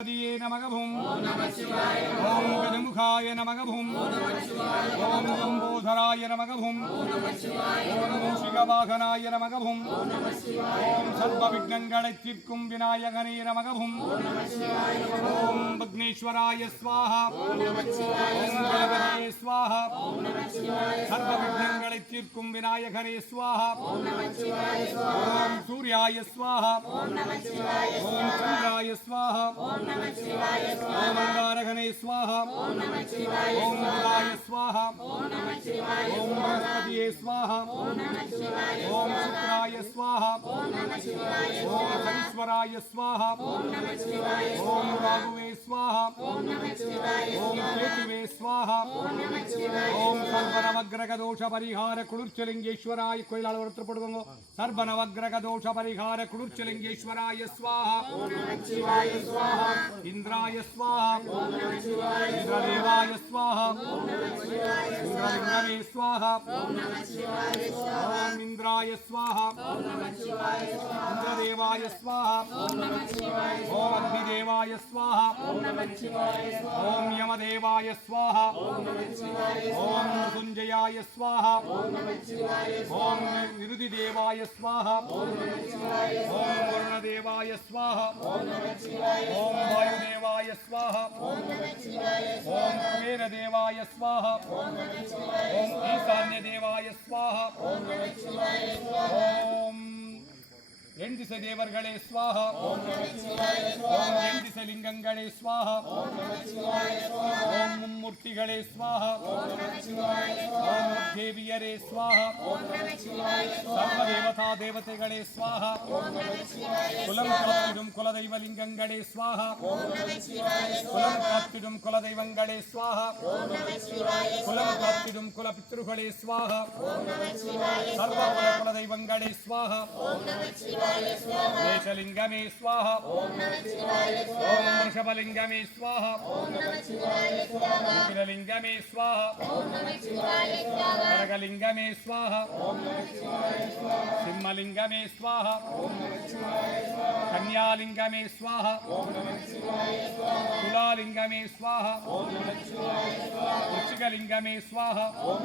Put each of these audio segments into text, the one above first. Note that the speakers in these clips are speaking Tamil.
நமகவும் ஓம் கஜமுகாய நமகவும் ஓம் லம்போதராய நமகவும் ஓம் சிகவாகனாய நமகவும் ஓம் சர்வ விக்னங்களை தீர்க்கும் விநாயகனே நமகவும் ஓம் பக்னேஸ்வராய ஸ்வாஹா ஓம் கணபதியே ஸ்வாஹா சர்வ விக்னங்களை தீர்க்கும் விநாயகரே ஸ்வாஹா ஓம் சூர்யாய ஸ்வாஹா ஓம் சந்திராய ஸ்வாஹா ஓம் அங்காரகனே ஸ்வாஹா ஓம் புதாய ஸ்வாஹா ஓம் பரஸ்பதியே ஸ்வாஹா ஓம் சுக்ராய ஸ்வாஹா ஓம் சனீஸ்வராய ஸ்வாஹா ஓம் ராகுவே ஸ்வாஹா ஓம் கேதுவே ஸ்வாஹா ஓம் சர்வநவக்கிரக தோஷ பரிகார குளிர்ச்சலிங்கேஸ்வராய கோயிலால் ஒருத்தப்படுவாங்க சர்வநவக்கிரக தோஷ பரிகார குளிர்ச்சலிங்கேஸ்வராய ஸ்வாஹா इंद्राय स्वाहा इंद्रदेवाय स्वाहा इंद्रलिंगमे स्वाहा ओम इंद्राय स्वाहा इंद्रदेवाय स्वाहा ओम अग्निदेवाय स्वाहा ओम यमदेवाय स्वाहा ओम मृत्युंजयाय स्वाहा ओम निरुदिदेवाय स्वाहा ओम वरुणदेवाय स्वाहा ओम वायुदेवाय स्वाहा ओम कुबेरदेवाय स्वाहा ओम ईशान्यदेवाय स्वाहा ओम एंदिस देवर्गळे स्वाहा ओम एंदिस लिंगंगळे स्वाहा ओम मुम्मूर्तिगळे स्वाहा ओम देवियरे स्वाहा सर्वदेवता देवतेगळे स्वाहा कुलं कात्तिडुम कुलदैव लिंगंगळे स्वाहा कुलं कात्तिडुम कुलदैवंगळे स्वाहा कुलं कात्तिडुम कुलपितृगळे स्वाहा सर्व कुलदैवंगळे स्वाहा देशलिंगमे स्वाहा ओम वृषभलिंगमे स्वाहा ओम विष्णुलिंगमे स्वाहा ओम खड्गलिंगमे स्वाहा ओम सिंहलिंगमे स्वाहा ओम कन्यालिंगमे स्वाहा ओम तुलालिंगमे स्वाहा ओम वृश्चिकलिंगमे स्वाहा ओम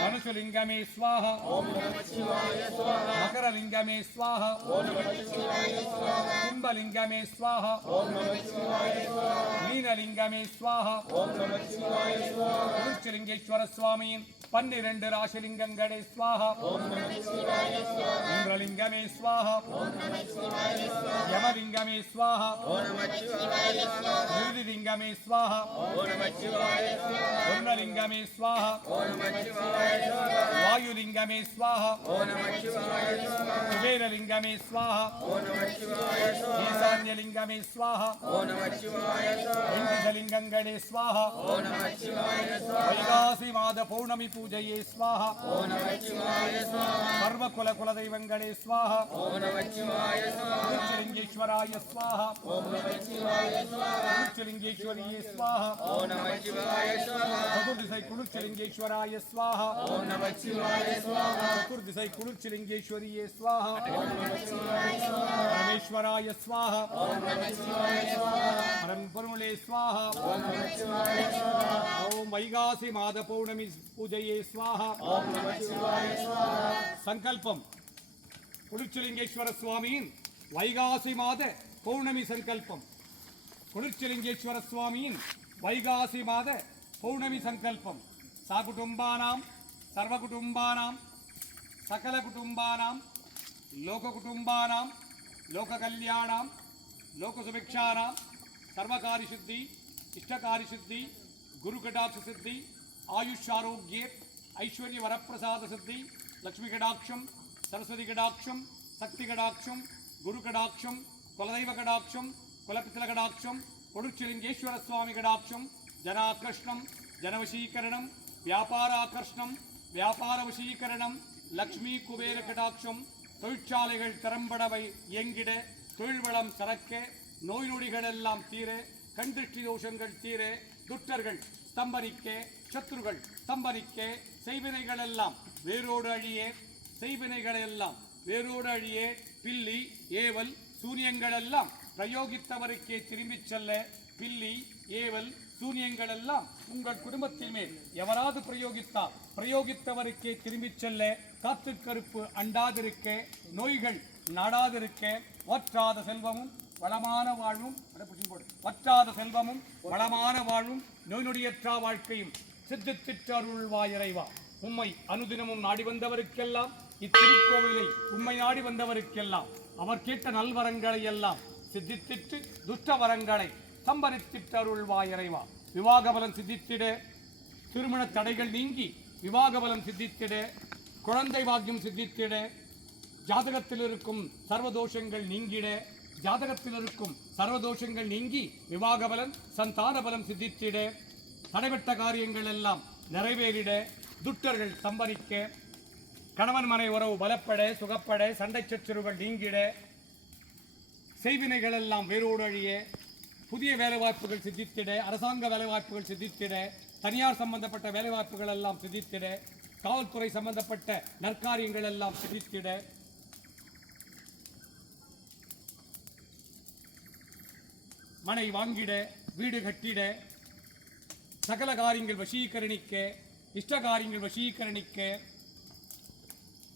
धनुषलिंगमे स्वाहा ओम मकरलिंगमे स्वाहा ओम कुंभलिंगमे स्वाहा ओम मीनलिंगमे स्वाहा ओम कुरुक्षलिंगेश्वर स्वामी 12 राशिलिंगंगळे स्वाहा ओम इंद्रलिंगमे स्वाहा ओम यमलिंगमे स्वाहा ओम निरुदिलिंगमे स्वाहा ओम वरुणलिंगमे स्वाहा ओम वायुलिंगमे स्वाहा ओम कुबेरलिंगमे स्वाहा ओम ईशान्यलिंगमे स्वाहा ओम एंदिसलिंगंगळे स्वाहा ओम वैगासी माद पौर्णमी पूजये स्वाहा ओम सर्व कुल कुलदैवंगळे स्वाहा ओम कुरुक्षलिंगेश्वराय स्वाहा ओम कुरुक्षलिंगेश्वरीये स्वाहा ओम चतुर्दिशै कुरुक्षलिंगेश्वराय स्वाहा ओम चतुर्दिशै कुरुक्षलिंगेश्वरीये स्वाहा परमेश्वराय स्वाहा ओम परमपुरुषे स्वाहा ओम वैगासी माद पौर्णमी पूजये स्वाहा ओम संकल्पम कुरुक्षलिंगेश्वर स्वामी वैगासी माद पौर्णमी संकल्पम कुरुक्षलिंगेश्वर स्वामी वैगासी माद पौर्णमी संकल्पम साकुटुंबानां सर्वकुटुंबानां सकल कुटुंबानां लोककुटुंबानां लोककल्याणां लोकसुभिक्षाणां सर्वकार्यसिद्धि इष्टकार्यसिद्धि गुरुकटाक्षसिद्धि आयुष्यारोग्ये ऐश्वर्यवरप्रसादसिद्धि लक्ष्मीकटाक्षं सरस्वतीकटाक्षं शक्तिकटाक्षं गुरुकटाक्षं कुलदैवकटाक्षं कुलपितृकटाक्षं कुरुक्षलिंगेश्वर स्वामी कटाक्षं जनाकर्षणं जनवशीकरणं व्यापाराकर्षणं व्यापारवशीकरणं लक्ष्मी कुबेर कटाक्षं தொழிற்சாலைகள் திறம்பட இயங்கிட தொழில் வளம் சரக்க நோய் நொடிகள் எல்லாம் தீர கண் திருஷ்டி தோஷங்கள் தீர துட்டர்கள் ஸ்தம்பனிக்க சத்துருகள் ஸ்தம்பனிக்க செய்வினைகள் எல்லாம் வேரோடு அழிய செய்வினைகள் எல்லாம் வேரோடு அழிய பில்லி ஏவல் சூரியங்கள் எல்லாம் பிரயோகித்தவருக்கே திரும்பிச் செல்ல பில்லி ஏவல் சூனியங்கள் எல்லாம் உங்கள் குடும்பத்தின் மேல் எவராது பிரயோகித்தவருக்கே திரும்பிச் செல்ல காத்து கருப்பு அண்டாதிருக்க நோய்கள் நாடாதிருக்க வற்றாத செல்வமும் வளமான வாழ்வும் நோய் நொடியற்றா வாழ்க்கையும் சித்தித்திற்றருள்வாய் இறைவா. உம்மை அனுதினமும் நாடி வந்தவருக்கெல்லாம் இத்திருக்கோவிலை உம்மை நாடி வந்தவருக்கெல்லாம் அவர் கேட்ட நல்வரங்களை எல்லாம் சித்தித்திட்டு துஷ்ட வரங்களை சம்பரித்திட்டருள்வாய் இறைவா. விவாகபலம் சித்தித்திட திருமண தடைகள் நீங்கி விவாகபலம் சித்தித்திட குழந்தை பாக்கியம் சித்தித்திட ஜாதகத்தில் இருக்கும் சர்வதோஷங்கள் நீங்கி விவாகபலன் சந்தான பலம் சித்தித்திட தடைபட்ட காரியங்கள் எல்லாம் நிறைவேறிட துட்டர்கள் சம்பரிக்க கணவன் மனை உறவு பலப்பட சுகப்பட சண்டை சச்சரவுகள் நீங்கிட செய்வினைகள் எல்லாம் வேரோடு அழிய புதிய வேலைவாய்ப்புகள் சித்தித்திட அரசாங்க வேலைவாய்ப்புகள் சித்தித்திட தனியார் சம்பந்தப்பட்ட வேலைவாய்ப்புகள் எல்லாம் சித்தித்திட காவல்துறை சம்பந்தப்பட்ட நற்காரியங்கள் எல்லாம் சித்தித்திட மனை வாங்கிட வீடு கட்டிட சகல காரியங்கள் வசீகரணிக்க இஷ்ட காரியங்கள் வசீகரணிக்க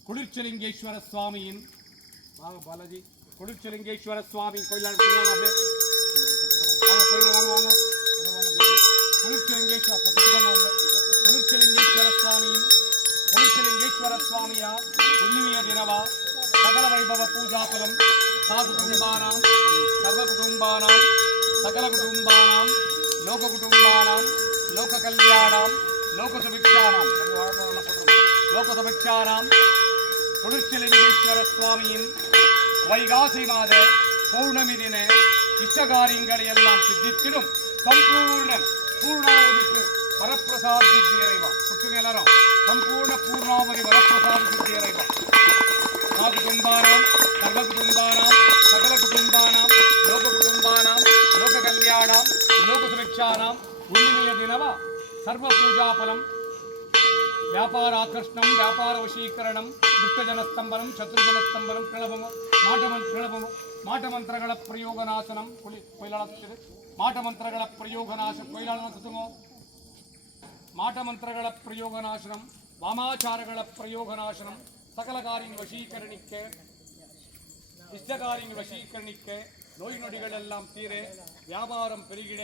குளிர்ச்சலிங்கேஸ்வர சுவாமியின் பாலாஜி குளிர்ச்சலிங்கேஸ்வர சுவாமி கோயிலான குளிர்ச்சலிங்கேஸ்வர சுவாமியா உன்னிமிய தினவா சகல வைபவ பூஜாபலம் சாகுடும்பானாம் சர்வ குடும்பானாம் சகல குடும்பானாம் லோக குடும்பானாம் லோக கல்யாணாம் லோக சுபிக்ஷானாம் குளிர்ச்சலிங்கேஸ்வர சுவாமியின் வைகாசி மாத பௌர்ணமி தின இஷ்டகாரியங்களை எல்லாம் சித்தித்திடும் சம்பூர்ண பூர்ணாவதிக்கு வரப்பிரசாத் சித்தி இறைவா. சுற்றுநேரம் சம்பூர்ண பூர்ணாவதி வரப்பிரசாத் சித்தி இறைவா. குடும்பானாம் சர்வ குடும்பானாம் சகல குடும்பானாம் லோக குடும்பானாம் லோக கல்யாணாம் லோக சுபிக்ஷானாம் உன்னிமிய தினவா சர்வ பூஜாபலம் వ్యాపారాకర్షణం వ్యాపార వశీకరణం దుష్టజనస్తంభనం శత్రుజనస్తంభనం కిళభము మాటమంత్రಗಳ ಪ್ರಯೋಗನಾಶನಂ ಮಾಟಮಂತ್ರಗಳ ಪ್ರಯೋಗನಾಶನಂ ವಾಮಾಚಾರಗಳ ಪ್ರಯೋಗನಾಶನಂ ಸಕಲ ಕಾರ್ಯங்கள் வசீகரணிக்க இஷ்ட காரியங்கள் வசீகரணிக்க நோய் நொடிகளெல்லாம் தீர வியாபாரம் பெருகிட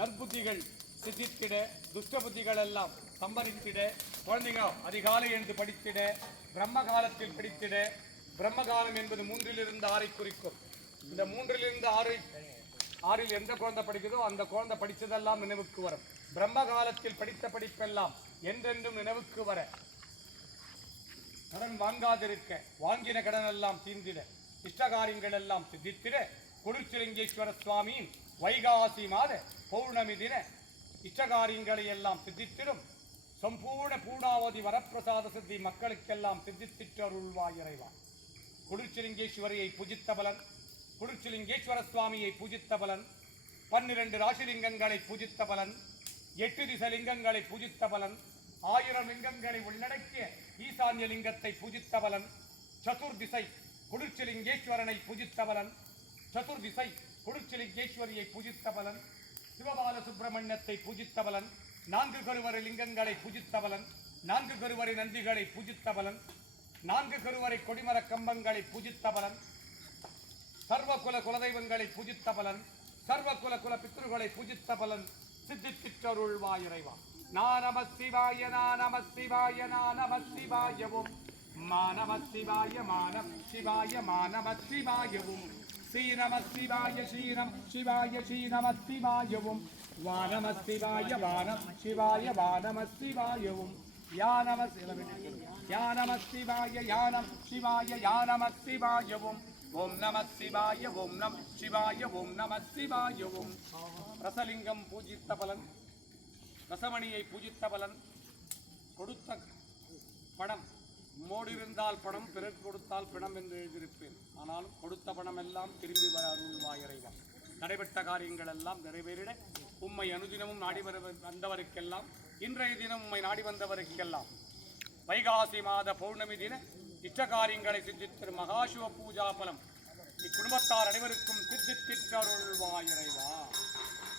நற்புத்திகள் சித்தித்திட துஷ்ட புத்திகள் எல்லாம் சம்பரித்திட குழந்தைங்க அதிகாலை எழுந்து படித்திட பிரம்ம காலத்தில் படித்திட பிரம்ம காலம் என்பது 3 6 குறிக்கும். இந்த 3 6 எந்த குழந்தை படிக்குதோ அந்த குழந்தை படித்ததெல்லாம் நினைவுக்கு வரும். பிரம்ம காலத்தில் படித்த படிப்பெல்லாம் என்றென்றும் நினைவுக்கு வர கடன் வாங்காதிருக்க வாங்கின கடன் எல்லாம் தீர்ந்திட இஷ்டகாரியங்கள் எல்லாம் சித்தித்திட குளிர்ச்சலிங்கேஸ்வர சுவாமியின் வைகாசி மாத பௌர்ணமி தின இஷ்டகாரியங்களை எல்லாம் சித்தித்திடும் சம்பூர்ண பூர்ணாவதி வரப்பிரசாத சித்தி மக்களுக்கெல்லாம் சித்தித்திட்டு அருள்வாய் இறைவா. குளிர்ச்சலிங்கேஸ்வரியை பூஜித்த பலன் குளிர்ச்சலிங்கேஸ்வர சுவாமியை பூஜித்த பலன் 12 ராசிலிங்கங்களை பூஜித்த பலன் 8 திசை லிங்கங்களை பூஜித்த பலன் 1000 லிங்கங்களை உள்ளடக்கிய ஈசான்ய லிங்கத்தை பூஜித்த பலன் சதுர்திசை குளிர்ச்சலிங்கேஸ்வரனை பூஜித்த பலன் சதுர்திசை குளிர்ச்சலிங்கேஸ்வரியை பூஜித்த பலன் சிவபால சுப்பிரமணியத்தை பூஜித்த பலன் 4 கருவறை லிங்கங்களை பூஜித்த பலன் 4 கருவறை நந்திகளை பூஜித்த பலன் 4 கருவறை கொடிமர கம்பங்களை பூஜித்த பலன் சர்வ குலதெய்வங்களை பூஜித்த பலன் சர்வ குல பித்ருகளை பூஜித்த பலன் சித்தித்திற்றருள்வாய் இறைவா. நம சிவாய நம சிவாய நம சிவாயவும் நம சிவாய சிவாய நம சிவாயவும் ஸ்ரீ நம சிவாய ஸ்ரீரம் சிவாய ஸ்ரீ நம சிவாயவும் வானம சிவாய வானம் சிவாய வானம சிவாயவும் யானம சிவாய யானம் சிவாய யானம சிவாயவும் ஓம் நம சிவாய ஓம் நம சிவாய ஓம் நம சிவாயவும். ரசலிங்கம் பூஜித்த பலன் ரசமணியை பூஜித்த பலன் கொடுத்த பணம் மோடிருந்தால் பணம் பிறர் கொடுத்தால் பிணம் என்று எழுதியிருப்பேன். ஆனாலும் கொடுத்த பணம் எல்லாம் திரும்பி வர அருள்வாய் இறைவா. நடைபெற்ற காரியங்கள் எல்லாம் நிறைவேறிட உம்மை அனுதினமும் நாடி வந்தவருக்கெல்லாம் இன்றைய தினம் உம்மை நாடி வந்தவருக்கெல்லாம் வைகாசி மாத பௌர்ணமி தின இஷ்ட காரியங்களை சித்தித்திரு மகாசிவ பூஜா பலம் இக்குடும்பத்தார் அனைவருக்கும் சித்தித்திற்றருள்வாய் இறைவா.